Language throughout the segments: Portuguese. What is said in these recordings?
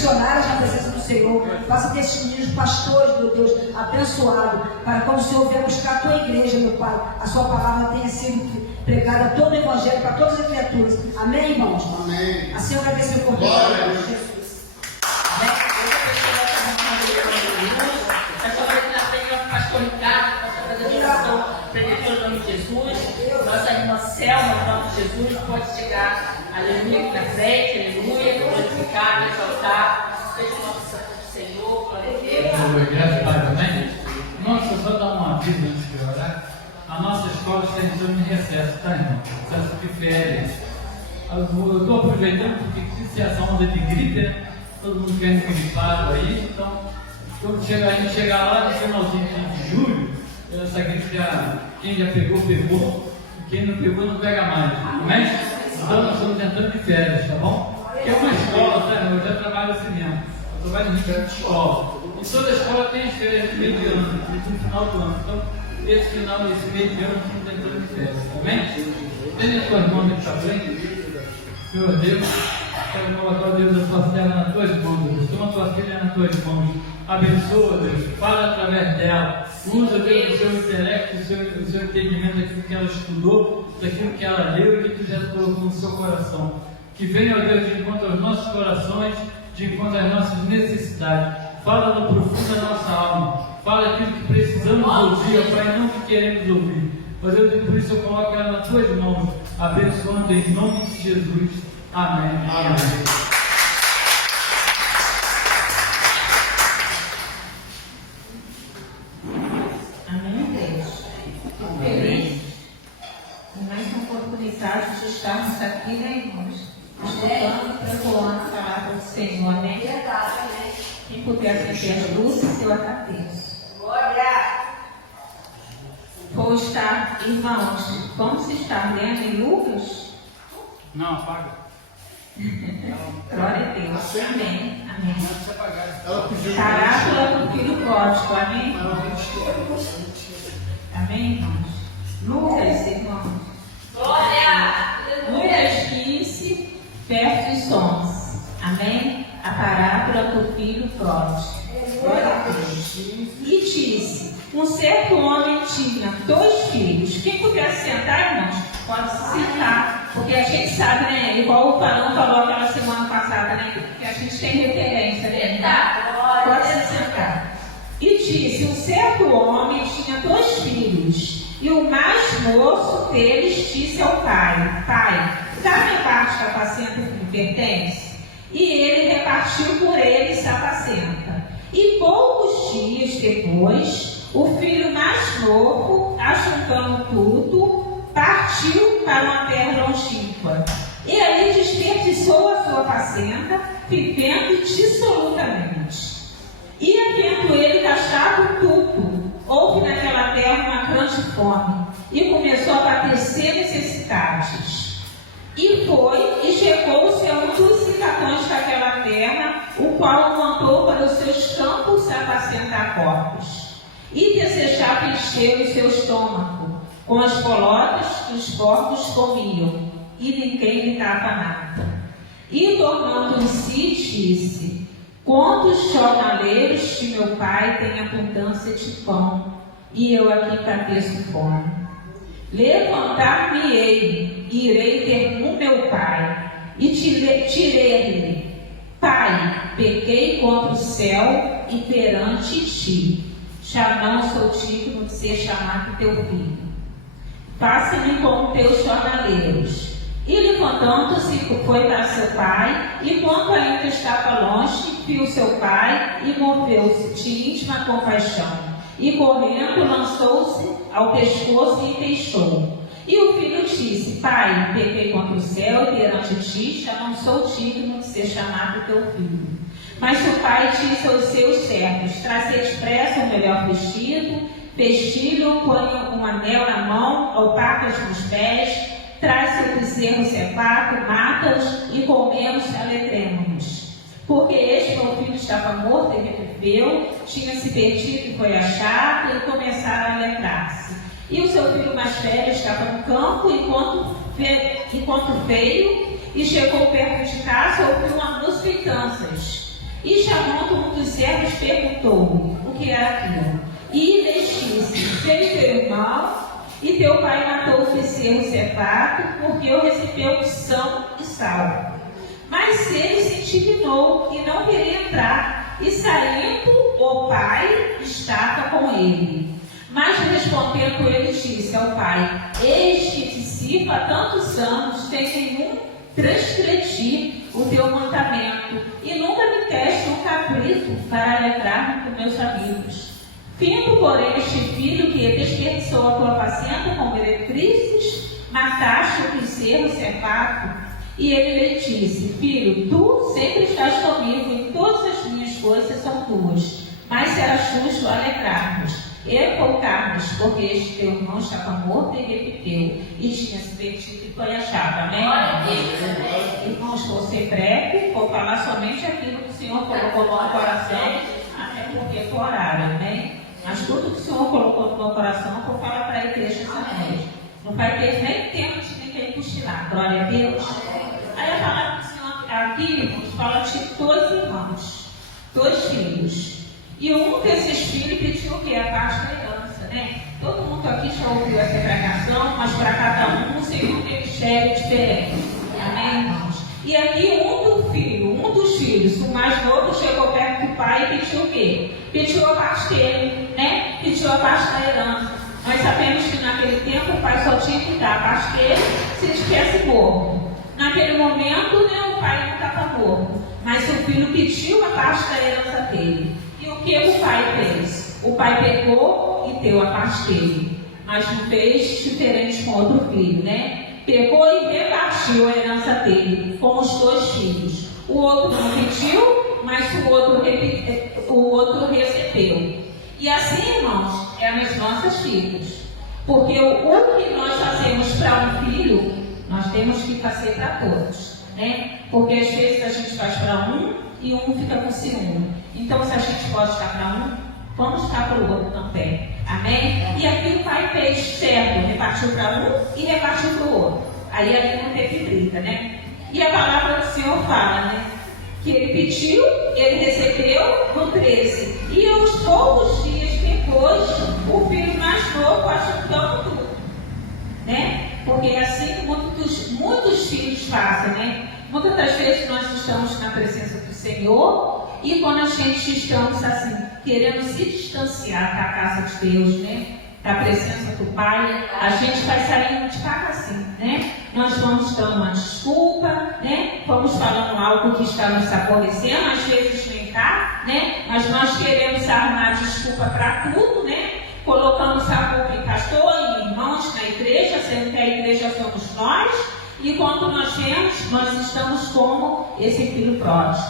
missionárias na presença do Senhor. Faça testemunhos, pastores, meu Deus, abençoado, para quando o Senhor vier buscar a tua igreja, meu Pai, a sua palavra tenha sido pregada a todo o evangelho, para todas as criaturas. Amém, irmãos? Amém. Assim eu agradeço por Deus. Jesus. Amém. Essa noite na frente é o pastor Ricardo, nossa apresentação, preditor no nome de Jesus. Nossa irmã Selma, no nome de Jesus, pode chegar, aleluia, na frente, aleluia, glorificar, exaltar, seja o nosso santo do Senhor, glória a Deus. Obrigado, Pai, também. Nossa, só dar uma aviso antes de orar. A nossa escola está entrando em recesso, tá, irmão? Recesso de férias. Eu estou aproveitando porque existe essa onda de gripe, né? Todo mundo querendo gripado aí, então, quando a gente chegar lá no finalzinho de julho, essa gripe quem já pegou, pegou, e quem não pegou, não pega mais. Amém? Então, nós estamos entrando de férias, tá bom? Que é uma escola, tá? Eu já trabalho assim mesmo. Eu trabalho em grande escola. E toda escola tem as férias no meio do ano, no final do ano. Então, esse meio de ano, nós estamos entrando de férias, amém? Tem as tuas mãos aqui para frente. Senhor Deus, quero colocar o Deus da tua terra nas tuas mãos, Deus. Toma a tua filha nas tuas mãos. Abençoa, Deus. Fala através dela. Usa, Deus, o seu intelecto, o seu entendimento daquilo que ela estudou, daquilo que ela leu e que tu já colocou no seu coração. Que venha, ó Deus, de encontro aos nossos corações, de encontro às nossas necessidades. Fala no profundo da nossa alma. Fala aquilo que precisamos ouvir, ó Pai, não que queremos ouvir. Mas por isso eu coloco ela nas tuas mãos, abençoando em nome de Jesus. Amém. Amém. Amém, Deus. Fico feliz em mais uma oportunidade de estarmos aqui, né, irmãos? Escutando e pregoando a palavra do Senhor. Amém. Quem puder acender as luzes, eu agradeço. Vou estar, irmãos, vamos estar lendo em Lucas? Não, apaga. Glória a Deus. Amém. Amém. Ela pediu. Parábola do filho pródigo. Amém? Amém, irmãos? Lucas, irmãos. Lucas 15, versos 11. Amém? A parábola do filho pródigo. Glória a Deus. E disse: um certo homem tinha 2 filhos. Quem puder se sentar, irmãos, pode se sentar. Porque a gente sabe, né? Igual o Panão falou aquela semana passada, né? Que a gente tem referência, né? Tá? Pode se sentar. E disse: um certo homem tinha 2 filhos. E o mais moço deles disse ao pai: pai, dá-me a parte da apacenta que me pertence. E ele repartiu por eles a apacenta. E poucos dias depois, o filho mais novo, ajuntando tudo, partiu para uma terra longínqua. E aí desperdiçou a sua apacenta, vivendo dissolutamente. E havendo ele gastado tudo, houve naquela terra uma grande fome, e começou a padecer necessidades. E foi e chegou-se a um dos cidadãos daquela terra, o qual o mandou para os seus campos apacentar porcos. E desejava encher o seu estômago com as bolotas que os porcos comiam, e ninguém lhe dava nada. E tornando em si, disse: quantos jornaleiros de meu pai têm abundância de pão, e eu aqui padeço fome. Levantar-me-ei, e irei ter com meu pai, e direi-lhe: Pai, pequei contra o céu e perante ti, já não sou digno de ser chamado teu filho. Faça-me como teus jornaleiros. E levantando-se, foi para seu pai, e quando ainda estava longe, viu seu pai, e moveu-se de íntima compaixão. E correndo, lançou-se ao pescoço e deixou. E o filho disse: Pai, pequei contra o céu e perante ti, já não sou digno de ser chamado teu filho. Mas o pai disse aos seus servos: Trazei depressa o melhor vestido, vestilho, ponha um anel na mão, alpacas nos pés, traz seu bezerro cevado, mata-os e comemos e alegremos-nos. Porque este meu filho estava morto e reviveu, tinha se perdido e foi achado, e começaram a alegrar-se. E o seu filho mais velho estava no campo, enquanto veio e chegou perto de casa, ouviu uma música e danças. E chamando um dos servos, perguntou-lhe o que era aquilo. E lhes disse: veio teu irmão, e teu pai matou o bezerro cevado, porque eu recebeu são e salvo. Mas ele se indignou e não queria entrar, e saindo o pai estava com ele. Mas respondendo ele disse ao pai: este discípulo há tantos anos tem nenhum transgredir o teu mandamento, e nunca me deste um cabrito para alegrar-me com meus amigos. Findo, porém, este filho que desperdiçou a tua apacenta com meretrizes, mataste o bezerro cevado. E ele lhe disse: filho, tu sempre estás comigo, e todas as minhas coisas são tuas. Mas será justo alegrar-nos e poucar-nos, porque este teu irmão estava morto e reviveu, e tinha se perdido e foi achado. Amém? Irmãos, vou ser breve, vou falar somente aquilo que o Senhor colocou no meu coração, até porque for horário, amém? Mas tudo que o Senhor colocou no meu coração, eu vou falar para a igreja essa noite. Não vai ter nem tempo de ninguém cochilar. Glória a Deus. Aí a palavra do Senhor aqui, irmãos, fala de 2 irmãos, 2 filhos. E um desses filhos pediu o quê? A parte da herança, né? Todo mundo aqui já ouviu essa pregação, mas para cada um seria um ministério diferente. Amém, irmãos? E aqui um dos filhos, o mais novo, chegou perto do pai e pediu o quê? Pediu a parte dele, né? Pediu a parte da herança. Nós sabemos que naquele tempo o pai só tinha que dar a parte dele se estivesse morto. Naquele momento, né, o pai não estava morto, mas o filho pediu a parte da herança dele. E o que o pai fez? O pai pegou e deu a parte dele, mas não fez diferente com outro filho, né? Pegou e repartiu a herança dele com os 2 filhos. O outro não pediu, mas o outro recebeu. E assim, irmãos, é nas nossas filhas. Porque o que nós fazemos para um filho, nós temos que fazer para todos, né? Porque às vezes a gente faz para um e um fica com ciúme. Então, se a gente pode estar para um, vamos estar para o outro também. Amém? E aqui o pai fez certo, repartiu para um e repartiu para o outro. Aí ali não teve briga, né? E a palavra do Senhor fala, né? Que ele pediu, ele recebeu no 13. E aos poucos dias depois, o filho mais novo ajudando tudo, né? Porque é assim que muitos filhos fazem, né? Muitas das vezes nós estamos na presença do Senhor e quando a gente estamos assim, querendo se distanciar da casa de Deus, né? Da presença do Pai, a gente vai saindo de casa assim, né? Nós vamos dando uma desculpa, né? Vamos falando algo que está nos aborrecendo, às vezes nem tá, né? Mas nós queremos arrumar desculpa para tudo, né? Colocamos a culpa em pastor, em irmãos, na igreja, sendo que a igreja somos nós. E quando nós vemos, nós estamos como esse filho pródigo,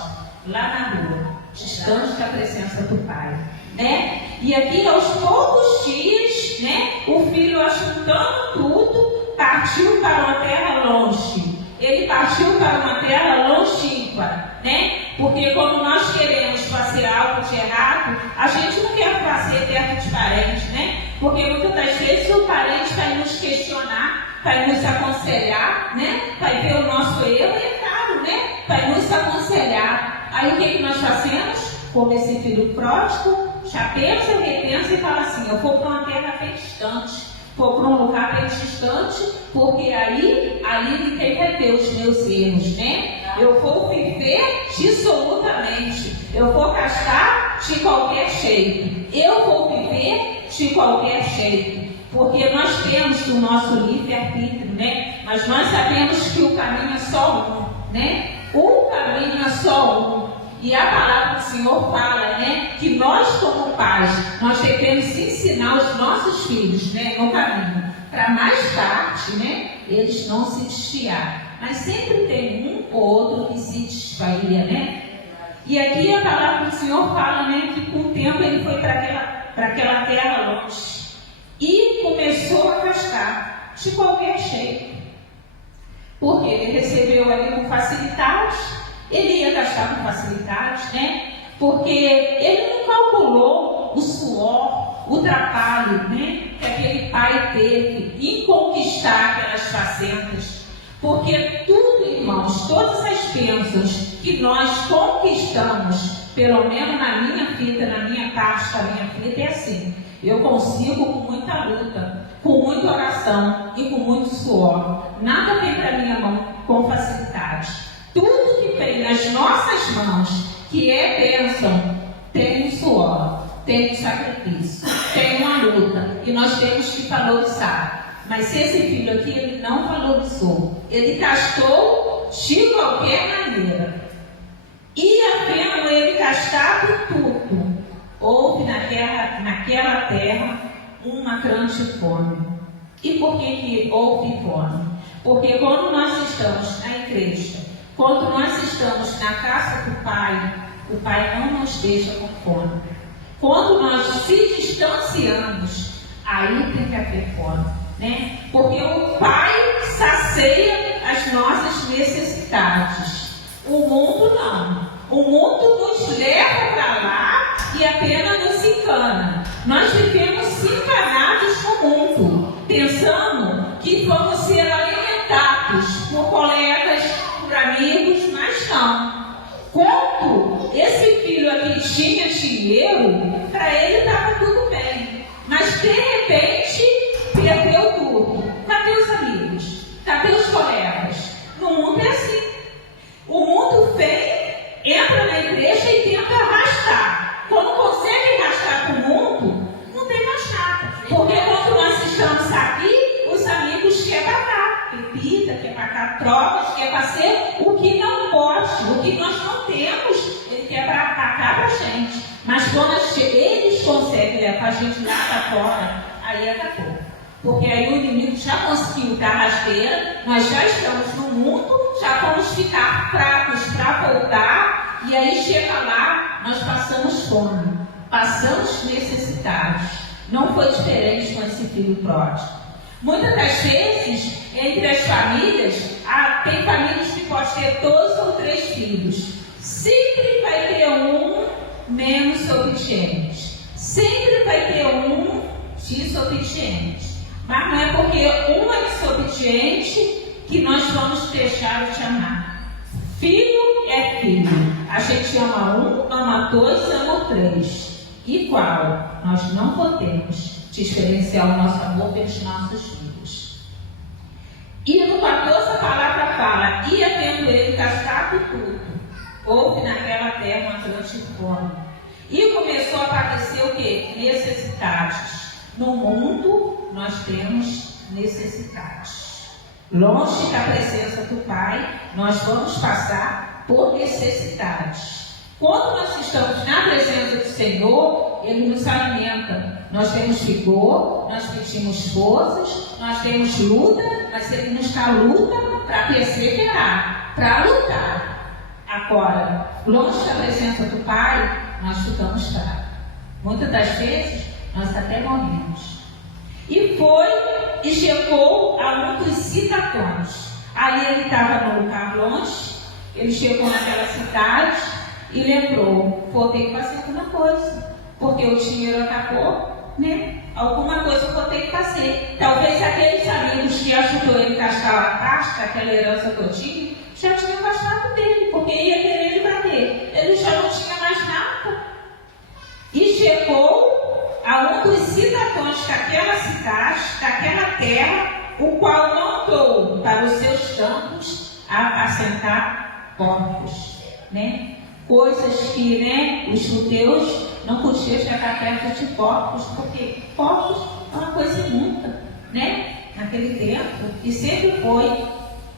lá na rua, distantes da presença do Pai, né? E aqui, aos poucos dias, né, o filho, ajuntando tudo, partiu para uma terra longe. Ele partiu para uma terra longínqua, né? Porque quando nós queremos fazer algo de errado, a gente não quer fazer perto de parente, né? Porque muitas das vezes o parente vai nos questionar, vai nos aconselhar, né? Vai ver o nosso erro e, claro, né? Vai nos aconselhar. Aí o que nós fazemos? Como esse filho pródigo, já pensa, repensa e fala assim: eu vou para uma terra bem distante, vou para um lugar bem distante, porque ali ninguém vai ver os meus erros, né? Eu vou viver dissolutamente, eu vou gastar de qualquer jeito, eu vou viver de qualquer jeito. Porque nós temos o nosso livre-arbítrio, né? Mas nós sabemos que o caminho é só um, né? O caminho é só um. E a palavra do Senhor fala, né? Que nós, como pais, nós devemos ensinar os nossos filhos, né? No caminho. Para mais tarde, né? Eles não se desviarem. Mas sempre tem um ou outro que se desvaia, né? E aqui a palavra do Senhor fala, né? Que com o tempo ele foi para aquela terra longe. E começou a gastar de qualquer jeito. Porque ele recebeu ali com facilidade, ele ia gastar com facilidade, né? Porque ele não calculou o suor, o trabalho, né? Que aquele pai teve em conquistar aquelas fazendas. Porque tudo, irmãos, todas as bênçãos que nós conquistamos Pelo menos na minha fita, na minha caixa, na minha fita é assim. Eu consigo com muita luta, com muita oração e com muito suor. Nada vem para minha mão com facilidade. Tudo que vem nas nossas mãos, que é bênção, tem um suor, tem um sacrifício, tem uma luta, e nós temos que valorizar. Mas se esse filho aqui, ele não valorizou, ele gastou de qualquer maneira. Ia vendo ele gastado tudo. Houve naquela terra uma grande fome. E por que houve fome? Porque quando nós estamos na igreja, quando nós estamos na casa do Pai, o Pai não nos deixa com fome. Quando nós se distanciamos, aí tem que haver fome, né? Porque o Pai sacia as nossas necessidades. O mundo não. O mundo nos leva para lá e apenas nos engana. Nós vivemos encanados no mundo, pensando que vamos ser alimentados por colegas, por amigos, mas não. Quando esse filho aqui tinha dinheiro, para ele estava tudo bem. Mas de repente, perdeu tudo. Cadê os amigos? Cadê os colegas? No mundo é assim. O mundo vem, entra na igreja e tenta arrastar. Quando consegue arrastar para o mundo, não tem mais nada. Porque quando nós estamos aqui, os amigos querem pagar bebida, querem pagar trocas, querem fazer o que não pode, o que nós não temos, ele quer pagar para a gente. Mas quando eles conseguem levar a gente lá para fora, aí acabou. Porque aí o inimigo já conseguiu dar rasteira, nós já estamos no mundo, já vamos ficar fracos para voltar, e aí chega lá, nós passamos fome, passamos necessidades. Não foi diferente com esse filho pródigo. Muitas das vezes, entre as famílias, tem famílias que podem ter 2 ou 3 filhos. Sempre vai ter um menos obediente. Sempre vai ter um desobediente. Mas não é porque um é desobediente que nós vamos deixar de amar. Filho é filho. A gente ama um, ama 2, ama 3. Igual, nós não podemos diferenciar o nosso amor pelos nossos filhos. E no 14 a palavra fala: ia vendo ele gastado tudo. Houve naquela terra uma grande fome. E começou a aparecer o quê? Necessidades. No mundo, nós temos necessidades. Longe da presença do Pai, nós vamos passar por necessidades. Quando nós estamos na presença do Senhor, Ele nos alimenta. Nós temos vigor, nós pedimos forças, nós temos luta, mas Ele nos dá luta para perseverar, para lutar. Agora, longe da presença do Pai, nós ficamos fracos. Muitas das vezes, nós até morremos. E foi e chegou a um dos cidadãos. Aí ele estava no lugar longe, ele chegou naquela cidade e lembrou: vou ter que fazer alguma coisa, porque o dinheiro acabou, né? Alguma coisa eu vou ter que fazer. Talvez aqueles amigos que ajudou ele a gastar a pasta, aquela herança que eu tinha, já tinham gastado dele, porque ia querer ele bater. Ele já não tinha mais nada. E chegou a um dos cidadãos daquela cidade, daquela terra, o qual mandou para os seus campos apacentar porcos, né? Coisas que, né, os judeus não podiam chegar perto de porcos, porque porcos é uma coisa imunda, né? Naquele tempo, e sempre foi.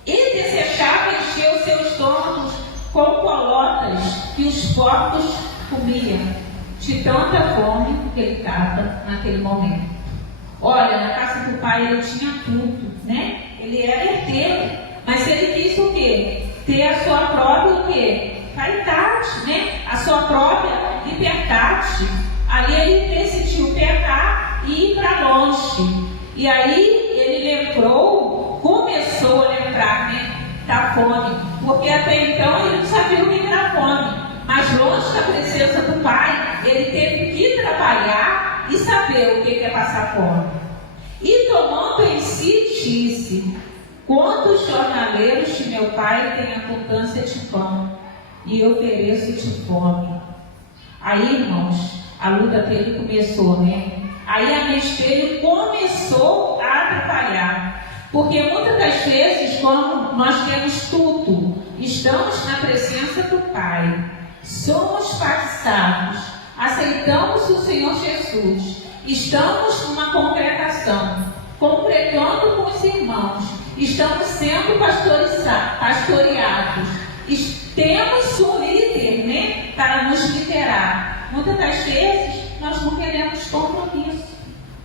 E desejava encher os seus estômagos com colotas que os porcos comiam, de tanta fome que ele estava naquele momento. Olha, na casa do pai ele tinha tudo, né? Ele era herdeiro, mas ele quis o quê? Ter a sua própria o quê? Vaidade, né? A sua própria liberdade. Ali ele decidiu pegar e ir para longe. E aí ele lembrou, começou a lembrar, né, da fome, porque até então ele não sabia o que era fome. Mas longe da presença do pai, ele teve que trabalhar e saber o que é passar fome. E tomando em si, disse: quantos jornaleiros de meu pai têm abundância de pão, e eu pereço de fome? Aí, irmãos, a luta dele começou, né? Aí a mente dele começou a atrapalhar. Porque muitas das vezes, quando nós temos tudo, estamos na presença do Pai, somos batizados, aceitamos o Senhor Jesus, estamos numa congregação, congregando com os irmãos, estamos sendo pastoreados, temos um líder, né, para nos liderar. Muitas das vezes nós não queremos compromisso.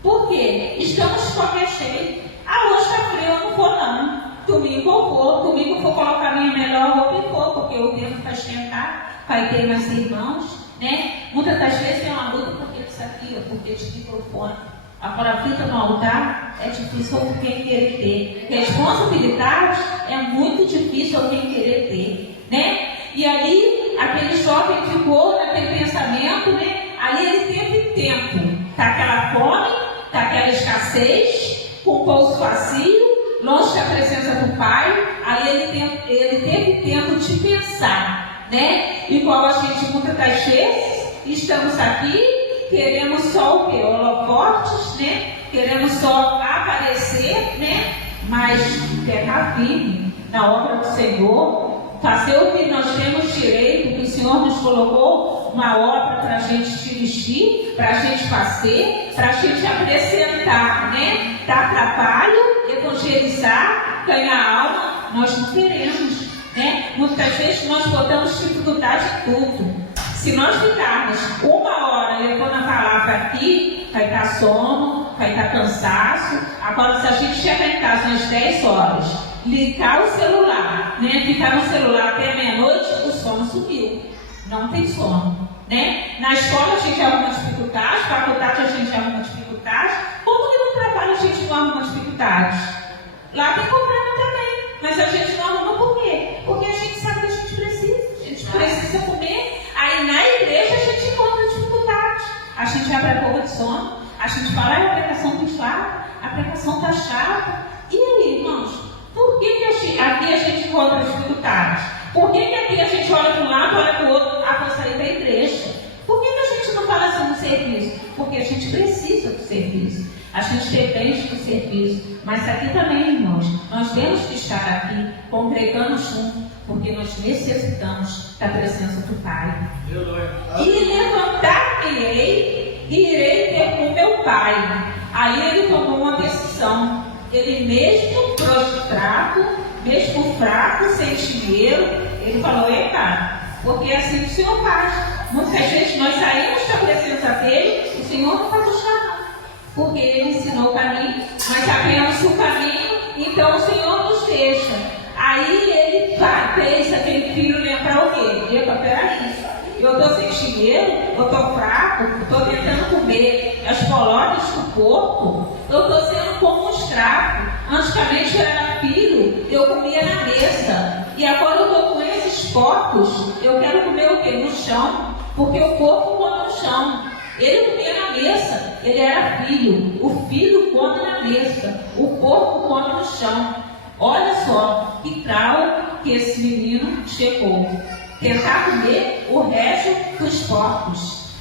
Por quê? Estamos de qualquer jeito. Hoje está frio, eu não vou não. Domingo eu vou. Domingo eu vou colocar minha melhor roupa e vou, porque o tempo vai esquentar, vai ter mais irmãos, né? Muitas das vezes é uma luta porque disso aqui, porque de microfone. Agora, a vida no altar é difícil alguém querer ter. Responsabilidade é muito difícil alguém querer ter, né? E aí, aquele jovem ficou naquele pensamento, né? Ali ele teve tempo, daquela fome, daquela escassez, com o bolso vazio, longe da presença do Pai. Ali ele teve tempo de pensar, né? Igual a gente muitas das vezes estamos aqui, queremos só o quê? Holofotes, né? Queremos só aparecer, né? Mas pegar firme na obra do Senhor, fazer o que nós temos direito, que o Senhor nos colocou uma obra para a gente dirigir, para a gente fazer, para a gente apresentar, né? Dar trabalho, evangelizar, ganhar alma. Nós não queremos, né? Muitas vezes nós botamos dificuldade em tudo. Se nós ficarmos uma hora levando a palavra aqui, vai dar sono, vai dar cansaço. Agora, se a gente chegar em casa às 10 horas, ligar o celular, né? Ficar no celular até meia-noite, o sono subiu. Não tem sono, né? Na escola a gente arruma dificuldades, na faculdade a gente arruma dificuldades. Como que no trabalho a gente não arruma dificuldades? Lá tem problema também, mas a gente não arruma por quê? Porque a gente sabe que a gente precisa comer. Aí na igreja a gente encontra dificuldades. A gente abre a boca de sono, a gente fala, a pregação está chata, a pregação está chata. E aí, irmãos, por que aqui a gente encontra dificuldades? Por que aqui a gente olha para um lado, olha para o outro, vou sair da igreja? Por que a gente não fala assim no serviço? Porque a gente precisa do serviço. A gente depende do serviço. Mas aqui também, irmãos, nós temos que estar aqui congregando junto, porque nós necessitamos da presença do Pai. E levantar-me-ei e irei ter com meu Pai. Aí ele tomou uma decisão. Ele mesmo prostrado, mesmo fraco, sem dinheiro, ele falou, eita, porque assim o Senhor faz. Muitas vezes nós saímos da presença dele, o Senhor não vai buscar não. Porque ele ensinou o caminho, nós sabemos o caminho, então o Senhor nos deixa. Aí ele fez aquele filho lembrar o quê? Epa, peraí, eu estou sem dinheiro, eu estou fraco, estou tentando comer as bolores do corpo, eu estou sendo como um escravo. Antigamente eu era filho, eu comia na mesa, e agora eu estou com esses corpos, eu quero comer o quê? No chão, porque o corpo come no chão. Ele comia na mesa, ele era filho, o filho come na mesa, o corpo come no chão. Olha só que grau que esse menino chegou. Tentar comer o resto dos corpos.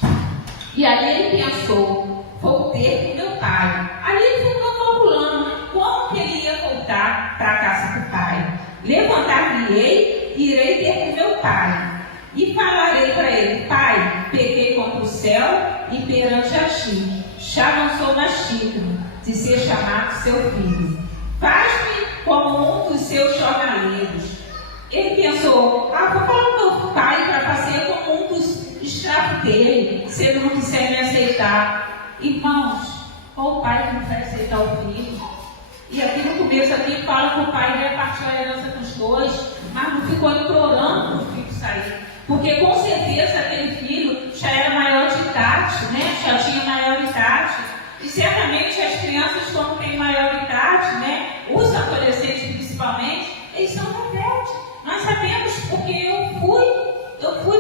E ali ele pensou, vou ter com meu pai. Ali ele ficou calculando como que ele ia voltar para a casa do pai. Levantar-me-ei e irei ter com meu pai. E falarei para ele, pai, pequei contra o céu e perante a ti. Já não sou mais digno de ser chamado seu filho. Faz-me como um dos seus jornaleiros. Ele pensou, vou falar ao meu pai para fazer como um dos escravos dele, se ele não quiser me aceitar. Irmãos, qual o pai que não vai aceitar o filho? E aqui no começo aqui fala que o pai repartiu a herança dos dois, mas não ficou implorando para o filho sair. Porque com certeza aquele filho já era maior de idade, né? Já tinha maior idade. E certamente as crianças, quando têm maior idade, né? Os adolescentes principalmente, eles são rebeldes. Nós sabemos porque eu fui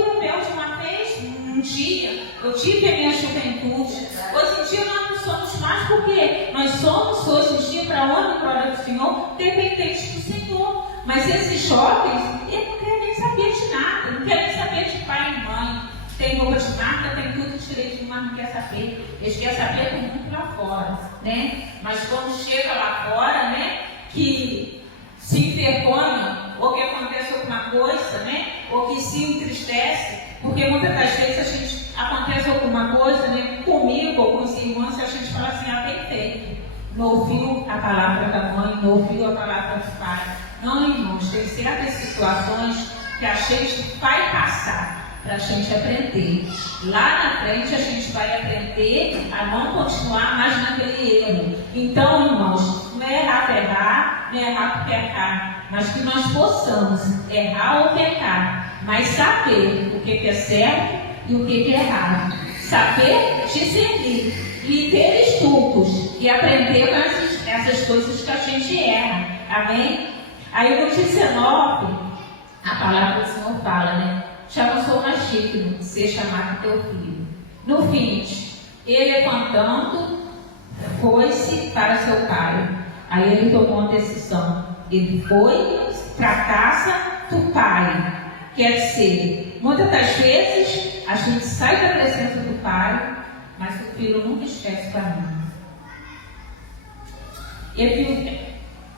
rebelde uma vez, um dia, eu tive a minha juventude. Hoje em dia nós não somos mais porque nós somos hoje em dia, para a honra e glória do Senhor, dependentes do Senhor. Mas esses jovens, eles não querem nem saber de nada, não querem saber de pai e mãe. Tem roupa de Marta tem tudo direitinho, mas não quer saber. Eles querem saber do mundo lá fora, né? Mas quando chega lá fora, né? Que se envergonha, ou que acontece alguma coisa, né? Ou que se entristece, porque muitas das vezes acontece alguma coisa, né? Comigo ou com os irmãos, a gente fala assim, bem feito. Não ouviu a palavra da mãe, não ouviu a palavra do pai. Não, irmãos, tem certas situações que a gente vai passar para a gente aprender. Lá na frente a gente vai aprender a não continuar mais naquele erro. Então, irmãos, não é errar, não é errar por pecar, mas que nós possamos errar ou pecar, mas saber o que é certo e o que é errado. Saber discernir e ter estudos e aprender com essas coisas que a gente erra. Amém? Aí no 19, a palavra do Senhor fala, né? Já não sou mais digno de ser chamado teu filho. No 20, ele, contando, foi-se para seu pai. Aí ele tomou uma decisão. Ele foi para a casa do pai. Quer dizer, muitas das vezes a gente sai da presença do pai, mas o filho nunca esquece o caminho.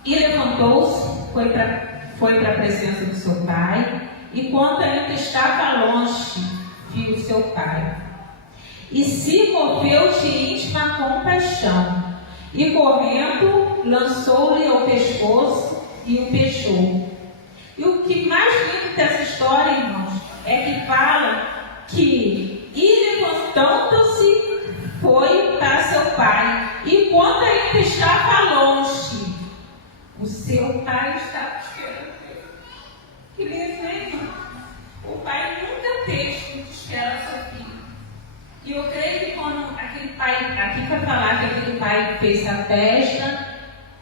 E levantou-se, foi para a presença do seu pai, e quando ainda estava longe, viu seu pai. E se moveu de íntima compaixão, e correndo, lançou-lhe ao pescoço e o beijou. E o que mais lindo dessa história, irmãos, é que fala que, e levantando-se, foi para seu pai. E quando ainda estava longe, o seu pai estava esperando ele. Que lindo, né, irmão? O pai nunca teve que esperar seu filho. E eu creio que quando aquele pai, aqui vai falar que aquele pai fez a festa,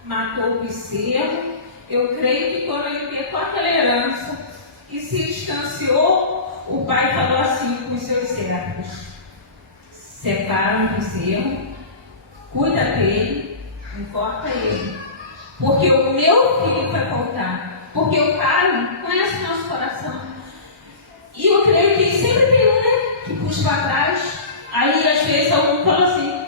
matou o bezerro, eu creio que quando ele pegou aquela herança e se distanciou, o pai falou assim com os seus servos: separa o bezerro, cuida dele, não corta ele, porque o meu filho vai voltar. Porque o pai conhece o nosso coração. E eu creio que sempre tem um, né, que puxa para trás. Aí às vezes algum fala assim: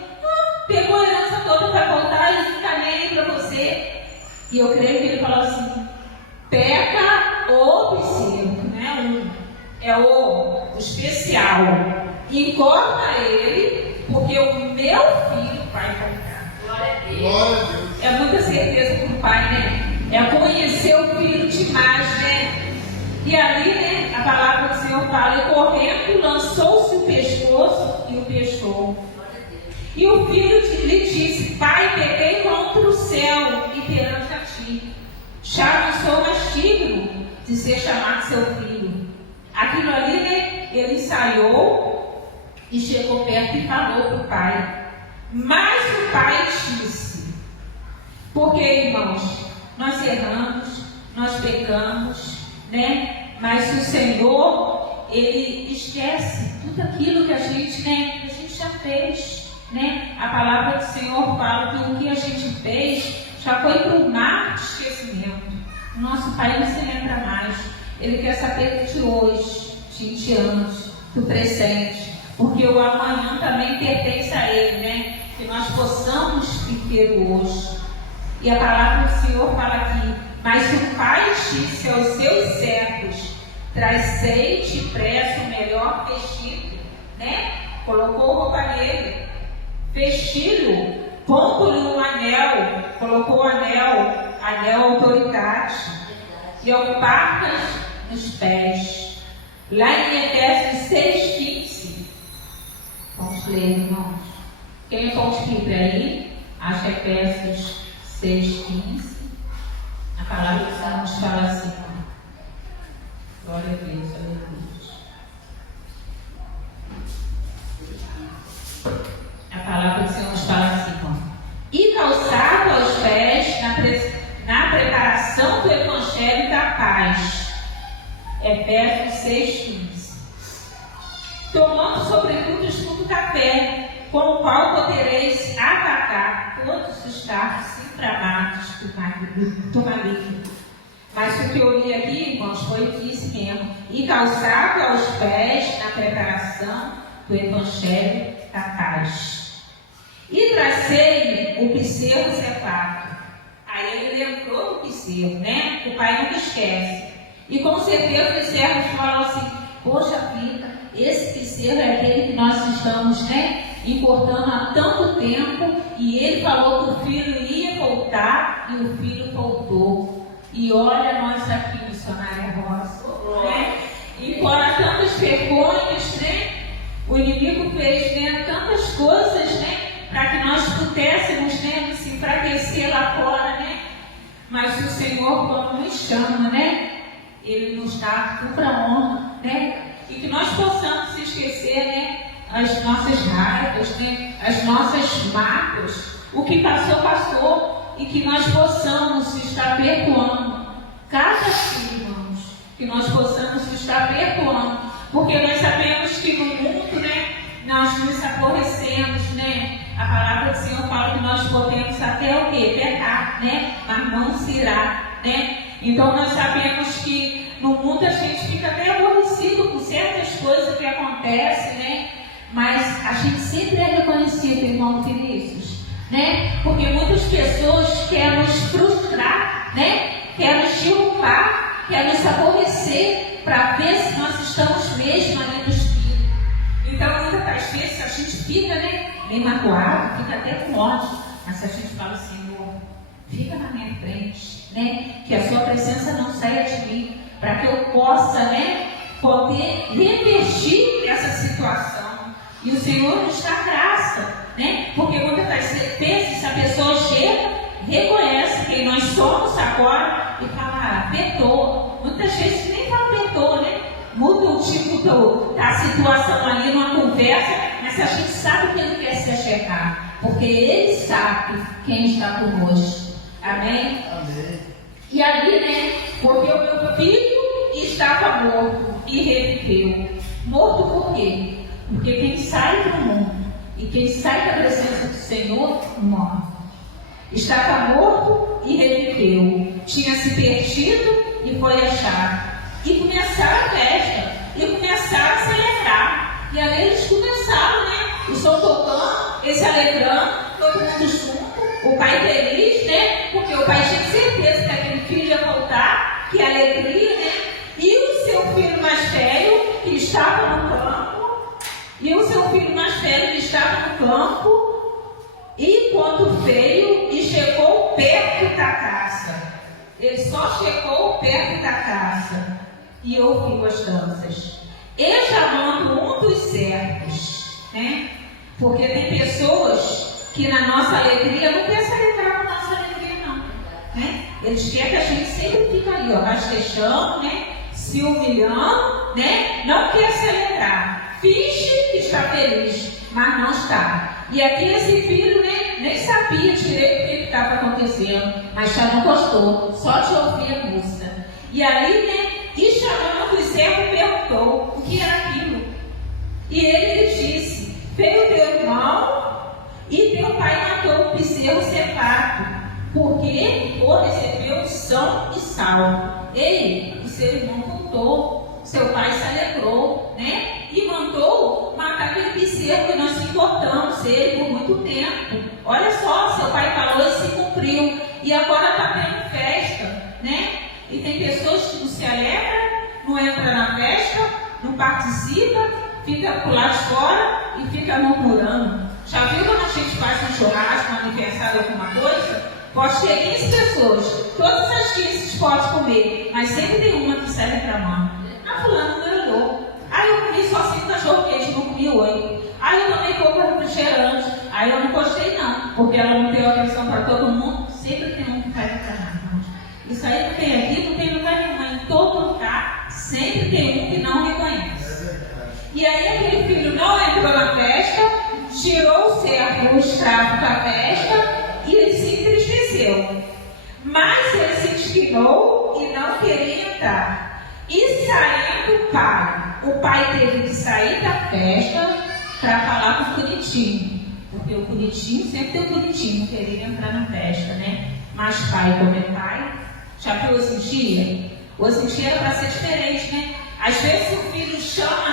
pegou a herança toda, vai voltar, ele não está nem aí para você. E eu creio que ele falou assim: pega o bezerro, né? É o especial. E corta ele, porque o meu filho vai voltar. Glória a Deus. Glória a Deus. É muita certeza para o pai, né? É conhecer o filho demais, né? E ali, né, a palavra do Senhor fala: e correndo, lançou-se o pescoço e o beijou. E o filho lhe disse: pai, pequei contra o céu e perante a ti. Já não sou mais digno de ser chamado seu filho. Aquilo ali, né, ele ensaiou e chegou perto e falou para o pai. Mas o pai disse: porque, irmãos, nós erramos, nós pecamos, né? Mas o Senhor, ele esquece tudo aquilo que a gente, né, que a gente já fez, né? A palavra do Senhor fala que o que a gente fez já foi para o mar de esquecimento. O nosso Pai não se lembra mais. Ele quer saber de hoje, de diante, do presente, porque o amanhã também pertence a Ele, né? Que nós possamos viver o hoje. E a palavra do Senhor fala aqui: mas o pai disse aos seus servos: trazei depressa o melhor vestido, né? Colocou roupa nele, vestiu-o, pondo-lhe um anel, colocou o anel autoridade, e alparcas nos pés. Lá em Efésios 6,15. Vamos ler, irmãos. Quem pode vir aí? Acho que é Efésios 6,15. A palavra do Senhor nos fala assim: glória a Deus, aleluia. A palavra do Senhor nos fala assim: e calçado aos pés na preparação do Evangelho da paz. Efésios 6,15. Tomando sobretudo o escudo da fé, com o qual podereis atacar todos os dardos inflamados do maligno. Mas o que eu li aqui, irmãos, foi isso mesmo: e calçado aos pés na preparação do Evangelho da Paz. E tracei o bezerro Cefato. Aí ele lembrou do bezerro, né? O pai nunca esquece. E com certeza os servos falam assim: poxa vida, esse bezerro é aquele que nós estamos, né, importando há tanto tempo, e ele falou que o filho ia voltar e o filho voltou. E olha nós aqui, missionária Rosa, né? E fora tantas vergonhas, né? O inimigo fez, né, tantas coisas, né, para que nós pudéssemos, né, se enfraquecer lá fora, né? Mas o Senhor, quando nos chama, né, Ele nos dá a honra, né? E que nós possamos esquecer, né, as nossas raivas, né, as nossas mágoas, o que passou, passou, e que nós possamos estar perdoando cada filho, irmãos, que nós possamos estar perdoando, porque nós sabemos que no mundo, né, nós nos aborrecemos, né? A palavra do Senhor fala que nós podemos até o quê? Pecar, né? Mas não se irá, né? Então nós sabemos que no mundo a gente fica até aborrecido com certas coisas que acontecem, né? Mas a gente sempre é reconhecido, irmão Vinícius, né? Porque muitas pessoas querem nos frustrar, né? Querem nos derrubar, querem nos aborrecer para ver se nós estamos mesmo ali no espírito. Então muitas das vezes a gente fica, né, bem magoado, fica até com ódio, mas se a gente fala: Senhor, fica na minha frente, né? Que a sua presença não saia de mim, para que eu possa, né, poder revertir essa situação. E o Senhor nos dá graça, né? Porque muitas das vezes a pessoa chega, reconhece quem nós somos agora e fala: perdoa. Muitas vezes nem fala perdoa, né? Muda o tipo da situação ali numa conversa, mas a gente sabe que ele quer se achegar, porque ele sabe quem está conosco. Amém? Amém. E ali, né? Porque o meu filho estava morto e reviveu. Morto por quê? Porque quem sai do mundo e quem sai da presença do Senhor morre. Estava morto e reviveu. Tinha se perdido e foi achado. E começaram a festa. E começaram a celebrar. E ali eles começaram, né? O som tocando, eles alegrando, todo mundo junto. O pai feliz, né? Porque o pai tinha certeza que aquele filho ia voltar. Que alegria, né? E o seu filho mais velho, que estava no campo. E o seu filho mais velho, que estava no campo. E quando veio e chegou perto da casa. Ele só chegou perto da casa e ouviu as danças. E chamando um dos servos, né? Porque tem pessoas que na nossa alegria não querem se alegrar com a nossa alegria, não, né? Eles querem que a gente sempre fique ali, ó, rastejando, né? Se humilhando, né? Não quer se alegrar. Finge que está feliz, mas não está. E aqui esse filho, né, nem sabia direito o que estava acontecendo, mas já não gostou, só de ouvir a música. E ali, né, e chamando o servo, perguntou o que era aquilo. E ele lhe disse: veio teu irmão e teu pai matou o bezerro Cefato, porque o recebeu são e salvo. Ele, o seu irmão, voltou, seu pai se alegrou, né? E mandou matar aquele bezerro que nós importamos ele por muito tempo. Olha só, seu pai falou e se cumpriu. E agora está tendo festa, né? E tem pessoas que não se alegram, não entra na festa, não participa, fica por lá de fora e fica murmurando. Já viu quando a gente faz um churrasco, um aniversário, alguma coisa? Pode ter 15 pessoas, todas as 15 podem comer, mas sempre tem uma que sai reclamando. A fulana não olhou. Aí eu comi só 5 cachorro-quente, não comi 8. Aí eu tomei pouco refrigerante. Aí eu não gostei não, porque ela não deu atenção para todo mundo. Sempre tem um que vai reclamar. Isso aí não tem aqui, não tem lugar nenhum. Em todo lugar, sempre tem um que não reconhece. E aí aquele filho não entrou na festa, tirou o servo, o escravo da festa, e ele se entristeceu. Mas ele se indignou e não queria entrar. E saindo o pai teve que sair da festa para falar com o bonitinho. Porque o bonitinho sempre tem o bonitinho, queria entrar na festa, né? Mas pai como é pai, já que hoje em dia era para ser diferente, né? A Às vezes o filho chama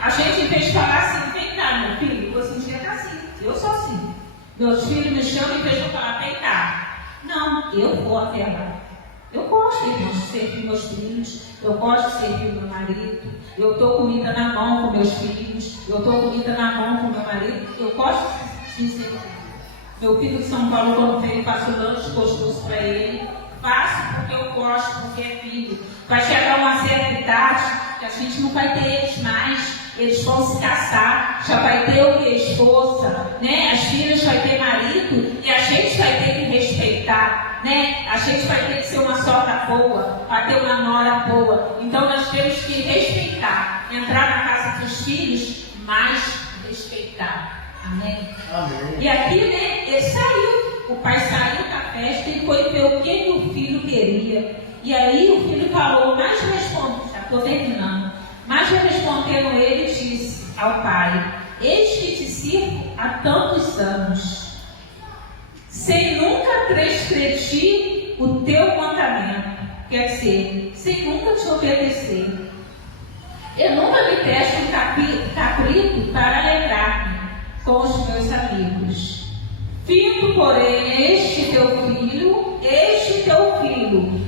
a gente em vez de falar assim, vem cá, meu filho, você um dia está assim, eu sou assim. Meus filhos me chamam em vez de eu falar, vem cá. Não, eu vou até lá. Eu gosto, irmãos, de servir meus filhos, eu gosto de servir meu marido, eu estou comida na mão com meus filhos, eu estou comida na mão com meu marido, eu gosto de servir. Meu filho de São Paulo, quando veio, faço lanche gostoso para ele. Faço porque eu gosto, porque é filho. Vai chegar uma certa idade que a gente não vai ter eles mais. Eles vão se casar, já vai ter o que? Esposa, né? As filhas vai ter marido e a gente vai ter que respeitar, né? A gente vai ter que ser uma sogra boa, vai ter uma nora boa. Então nós temos que respeitar, entrar na casa dos filhos, mas respeitar. Amém? Amém. E aqui, né, ele saiu. O pai saiu da festa e foi ver o que o filho queria. E aí o filho falou, mas respondendo, já estou terminando, mas respondendo ele, disse ao pai, eis que te sirvo há tantos anos, sem nunca transgredir o teu mandamento, quer dizer, sem nunca te obedecer. Eu nunca me peço um cabrito para alegrar-me com os meus amigos. Findo, porém, este teu filho.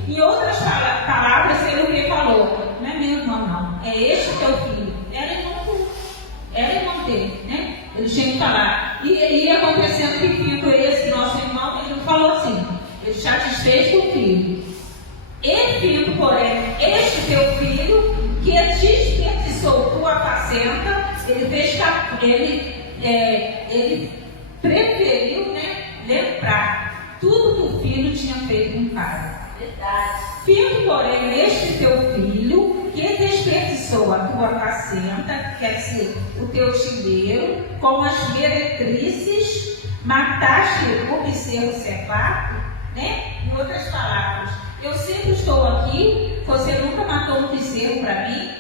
Em outras palavras, ele o que falou? Não é meu irmão, não. É este teu filho. Era irmão dele, né? Ele tinha que falar. E ia acontecendo que Findo, esse nosso irmão, ele falou assim, ele já desfez do filho. E Findo, porém, este teu filho, que desperdiçou tua apacenta, ele preferiu, né, lembrar tudo que o filho tinha feito com o pai. Verdade. Findo, porém, este teu filho, que desperdiçou a tua apacenta, quer dizer, o teu chileiro, com as meretrizes, mataste o bezerro cevado, né? Em outras palavras, eu sempre estou aqui, você nunca matou um bezerro para mim.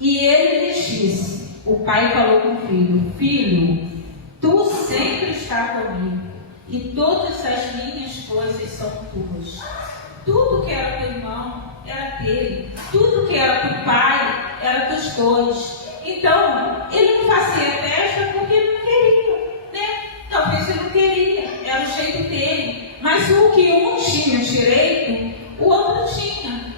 E ele lhes disse, o pai falou com o filho, filho, tu sempre estás comigo, e todas as minhas coisas são tuas. Tudo que era do irmão era dele, tudo que era do pai era dos dois. Então, ele não fazia festa porque ele não queria, né? Talvez ele não queria, era o jeito dele. Mas o que um tinha direito, o outro não tinha.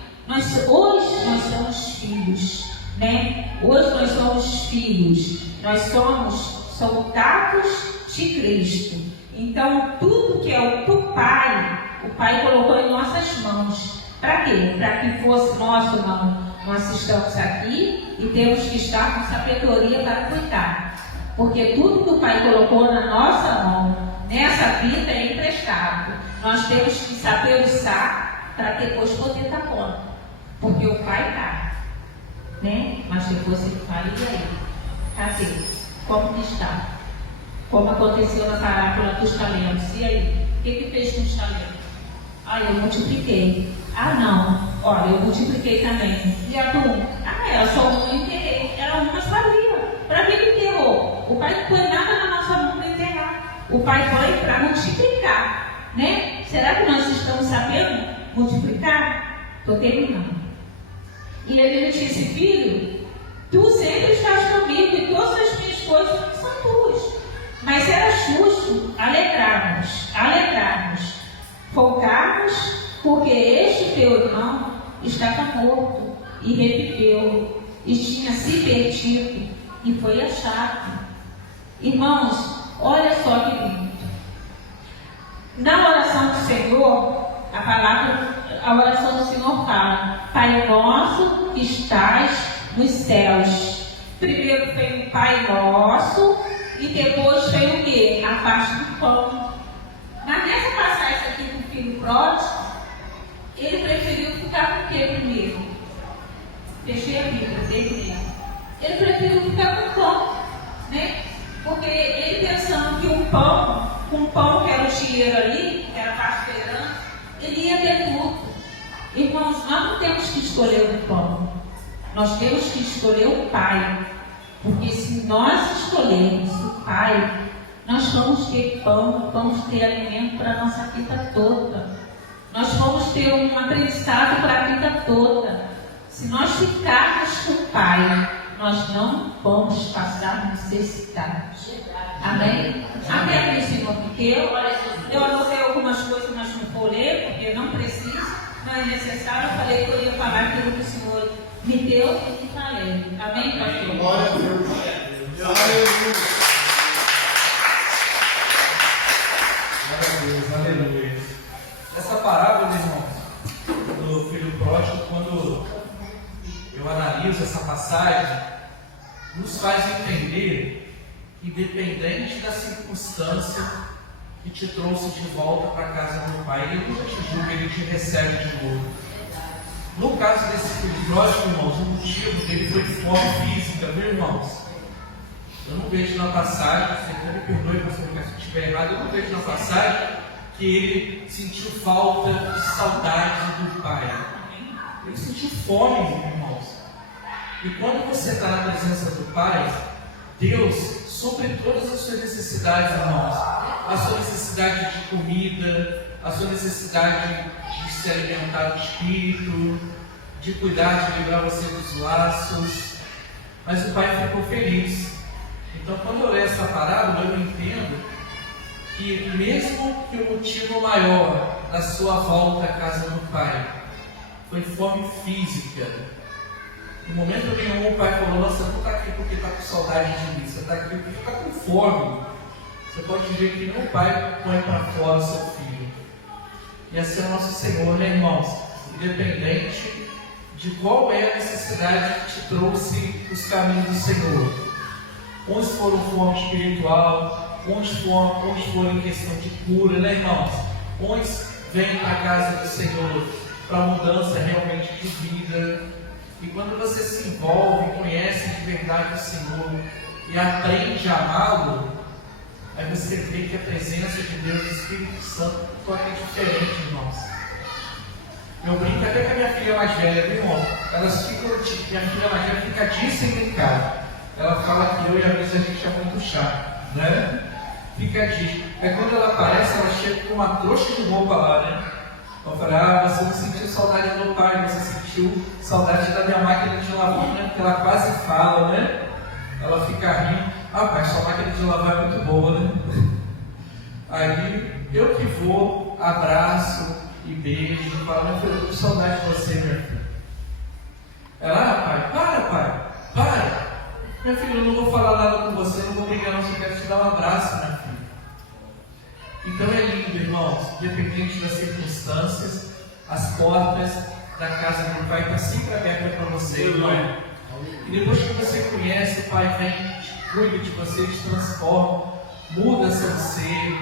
Hoje nós somos filhos, né? Hoje nós somos filhos, nós somos soldados de Cristo. Então, tudo que é do Pai, o Pai colocou em nossas mãos. Para quê? Para que fosse nosso, não. Nós estamos aqui e temos que estar com sabedoria para cuidar. Porque tudo que o Pai colocou na nossa mão, nessa vida, é emprestado. Nós temos que saber usar para depois poder dar conta. Porque o Pai está, né? Mas depois ele fala, e aí? Cadê? Como que está? Como aconteceu na parábola dos talentos. E aí? O que fez com os talentos? Eu multipliquei. Não. Olha, eu multipliquei também. E a do um? Era só um, eu enterrei. Era uma, mas sabia. Para que ele enterrou? O pai não põe nada na nossa mão para enterrar. O pai foi para multiplicar, né? Será que nós estamos sabendo multiplicar? Estou terminando. E ele disse, filho, tu sempre estás comigo e todas as minhas coisas são tuas. Mas era justo alegrarmos, folgarmos, porque este teu irmão estava morto e reviveu, e tinha se perdido e foi achado. Irmãos, olha só que lindo. Na oração do Senhor, a oração do Senhor fala, Pai nosso que estás nos céus. Primeiro vem o Pai nosso e depois vem o quê? A parte do pão. Mas nessa passagem aqui do filho pródigo, ele preferiu ficar com o quê primeiro? Fechei a Bíblia dele mesmo. Ele preferiu ficar com o pão, né? Porque ele pensando que um pão que era o dinheiro ali, que era a parte da herança, ele ia ter tudo. Irmãos, nós não temos que escolher o pão, nós temos que escolher o Pai. Porque se nós escolhermos o Pai, nós vamos ter pão, vamos ter alimento para a nossa vida toda. Nós vamos ter um aprendizado para a vida toda. Se nós ficarmos com o Pai, nós não vamos passar necessidade. Amém? Amém, meu Senhor, porque eu anotei algumas coisas, mas não vou ler, porque não preciso, não é necessário. Eu falei que eu ia falar aquilo que o Senhor me deu e falei. Amém, pastor? Glória a Deus. Aleluia. Aleluia. Essa parábola, irmãos, do filho pródigo, quando eu analiso essa passagem, nos faz entender que, independente da circunstância que te trouxe de volta para a casa do pai, ele nunca te julga, ele te recebe de novo. No caso desse filho pródigo, irmãos, o motivo dele foi de forma física, viu, irmãos? Eu não vejo na passagem, você me perdoe, pastor, se estiver errado, eu não vejo na passagem que ele sentiu falta de saudade do pai. Ele sentiu fome, irmãos. E quando você está na presença do pai, Deus supre todas as suas necessidades, irmãos. A sua necessidade de comida, a sua necessidade de se alimentar do espírito, de cuidar, de livrar você dos laços. Mas o pai ficou feliz. Então, quando eu leio essa parábola, eu entendo que mesmo que o motivo maior da sua volta à casa do pai foi fome física, em momento nenhum o pai falou: nossa, não está aqui porque está com saudade de mim, você está aqui porque está com fome. Você pode ver que nenhum pai põe para fora o seu filho. E assim é o nosso Senhor, né, irmãos? Independente de qual é a necessidade que te trouxe os caminhos do Senhor. Uns foram fome espiritual, uns foram em questão de cura, né, irmãos? Uns vêm para a casa do Senhor para mudança realmente de vida. E quando você se envolve, conhece de verdade o Senhor e aprende a amá-lo, aí você vê que a presença de Deus, o Espírito Santo, é totalmente diferente, irmãos. Eu brinco até com a minha filha mais velha, viu, irmão? Elas ficam, minha filha mais velha fica dias sem brincar. Ela fala que eu e a Brisa a gente é muito chato, né? Fica dias. Aí quando ela aparece, ela chega com uma trouxa de roupa lá, né? Eu falei: ah, você não sentiu saudade do meu pai, você sentiu saudade da minha máquina de lavar, né? Porque ela quase fala, né? Ela fica rindo: ah, pai, sua máquina de lavar é muito boa, né? Aí eu que vou, abraço e beijo, e falo: meu filho, eu tô com saudade de você, minha filha. Ela: ah, pai, para. Meu filho, eu não vou falar nada com você, não vou brigar não, só quero te dar um abraço, minha filha. Então é lindo, irmãos, independente das circunstâncias, as portas da casa do Pai estão sempre abertas para você, irmão. E depois que você conhece, o Pai vem, cuida de você, te transforma, muda seu ser.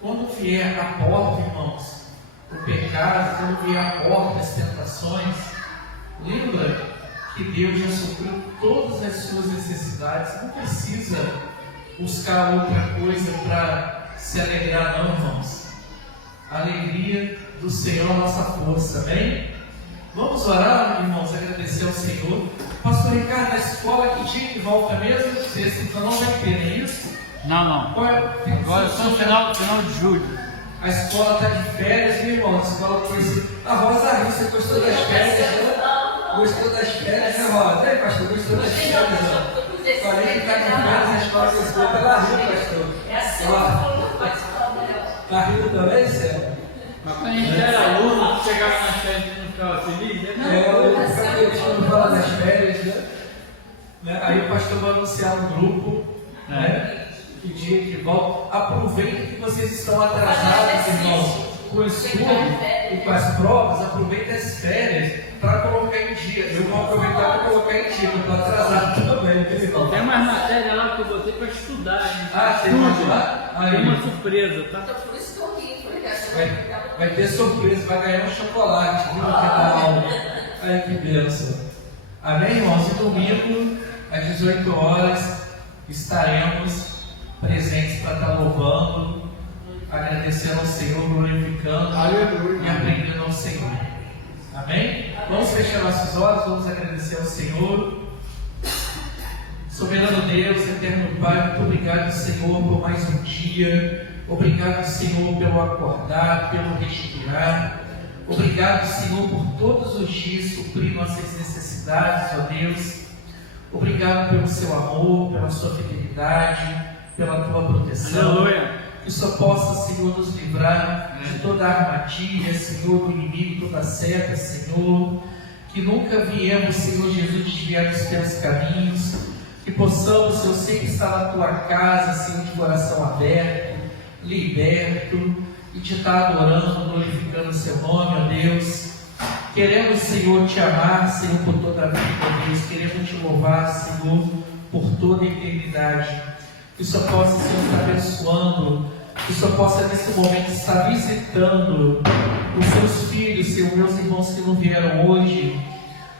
Quando vier a porta, irmãos, o pecado, quando vier a porta as tentações, lembra que Deus já supriu todas as suas necessidades. Não precisa buscar outra coisa para se alegrar, não, irmãos. A alegria do Senhor é a nossa força, amém? Vamos orar, irmãos, agradecer ao Senhor. Pastor Ricardo, na escola, que dia que volta mesmo? Sexta, então não vai ter, não é isso? Não. Agora só no final de julho. A escola está de férias, viu, irmão? A escola foi... A Rosa Rio, você gostou das férias, né? Gostou das férias, né, Rosa? E aí, pastor, gostou das férias, né? Falei que está de férias, a escola gostou pela rua, pastor. É assim que eu Tá rindo também, Cé? Mas quando a gente era aluno, chegava nas férias e não ficava feliz, né? Eu fico não fala das férias, né? Aí o pastor vai anunciar um grupo, né? Que dia que volta. Aproveitem que vocês estão atrasados, irmãos, com o estudo e com as provas. Aproveitem as férias para colocar em dia. Eu vou aproveitar para colocar em dia, eu estou atrasado também, irmão. Tem mais matéria lá que eu botei para estudar, hein? Ah, tem mais lá? Tem uma surpresa, tá? Então, por isso que eu ri, porque Vai ter surpresa, vai ganhar um chocolate, viu? Da aula. Ai, que bênção. Amém, irmãos? E domingo, às 18 horas, estaremos presentes para estar louvando, agradecendo ao Senhor, glorificando e aprendendo ao Senhor. Amém? Vamos fechar nossos olhos, vamos agradecer ao Senhor. Soberano Deus, eterno Pai, muito obrigado, Senhor, por mais um dia. Obrigado, Senhor, pelo acordar, pelo respirar. Obrigado, Senhor, por todos os dias suprir nossas necessidades, ó Deus. Obrigado pelo seu amor, pela sua fidelidade, pela tua proteção. Aleluia. Que só possa, Senhor, nos livrar de toda armadilha, Senhor, do inimigo, toda seta, Senhor. Que nunca viemos, Senhor Jesus, desviar dos teus caminhos. Que possamos, Senhor, sempre estar na tua casa, Senhor, de coração aberto, liberto, e te estar adorando, glorificando o seu nome, ó Deus. Queremos, Senhor, te amar, Senhor, por toda a vida, ó Deus. Queremos te louvar, Senhor, por toda a eternidade. Que o Senhor possa, Senhor, estar abençoando, que o Senhor possa, nesse momento, estar visitando os seus filhos, Senhor, meus irmãos que não vieram hoje.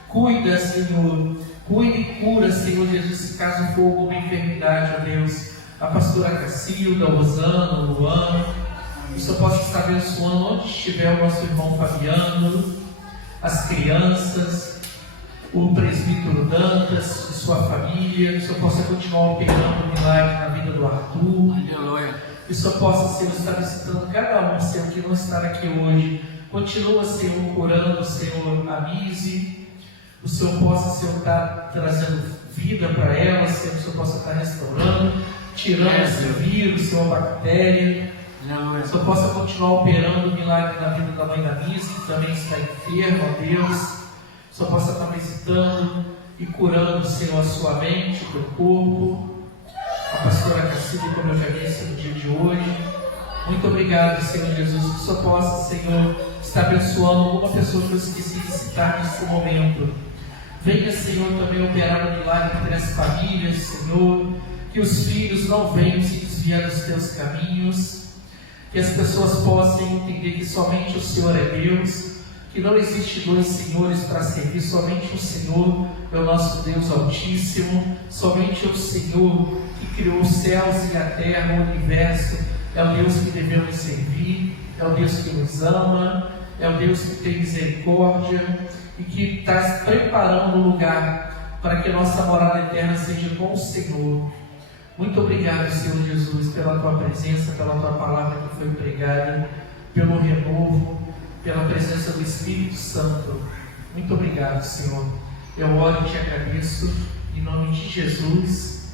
Cuida, Senhor, cuida e cura, Senhor Jesus, se caso for alguma enfermidade, ó Deus. A pastora Cacilda, Rosana, Luan, que o Senhor possa estar abençoando onde estiver o nosso irmão Fabiano, as crianças, o presbítero Dantas e sua família. Que o Senhor possa continuar operando um milagre na vida do Arthur. Aleluia. Que o Senhor possa, Senhor, estar visitando cada um, Senhor, que não está aqui hoje. Continua, Senhor, curando, Senhor, a Mise. O Senhor possa, Senhor, estar trazendo vida para ela, Senhor, que o Senhor possa estar restaurando, tirando esse vírus, Senhor, a bactéria. Aleluia. Que o Senhor possa continuar operando o milagre na vida da mãe da Mise, que também está enferma, ó Deus. Que o Senhor possa estar visitando e curando, Senhor, a sua mente, o teu corpo. A pastora Cacilda, como eu já disse no dia de hoje. Muito obrigado, Senhor Jesus. Que o Senhor possa, Senhor, estar abençoando alguma pessoa que eu esqueci de citar nesse momento. Venha, Senhor, também operar o milagre entre as famílias, Senhor. Que os filhos não venham se desviar dos teus caminhos. Que as pessoas possam entender que somente o Senhor é Deus. Que não existe dois senhores para servir. Somente o Senhor é o nosso Deus Altíssimo. Somente o Senhor que criou os céus e a terra, o universo. É o Deus que devemos servir. É o Deus que nos ama. É o Deus que tem misericórdia e que está preparando um lugar para que a nossa morada eterna seja com o Senhor. Muito obrigado, Senhor Jesus, pela tua presença, pela tua palavra que foi pregada, pelo renovo, pela presença do Espírito Santo. Muito obrigado, Senhor. Eu oro e te agradeço em nome de Jesus.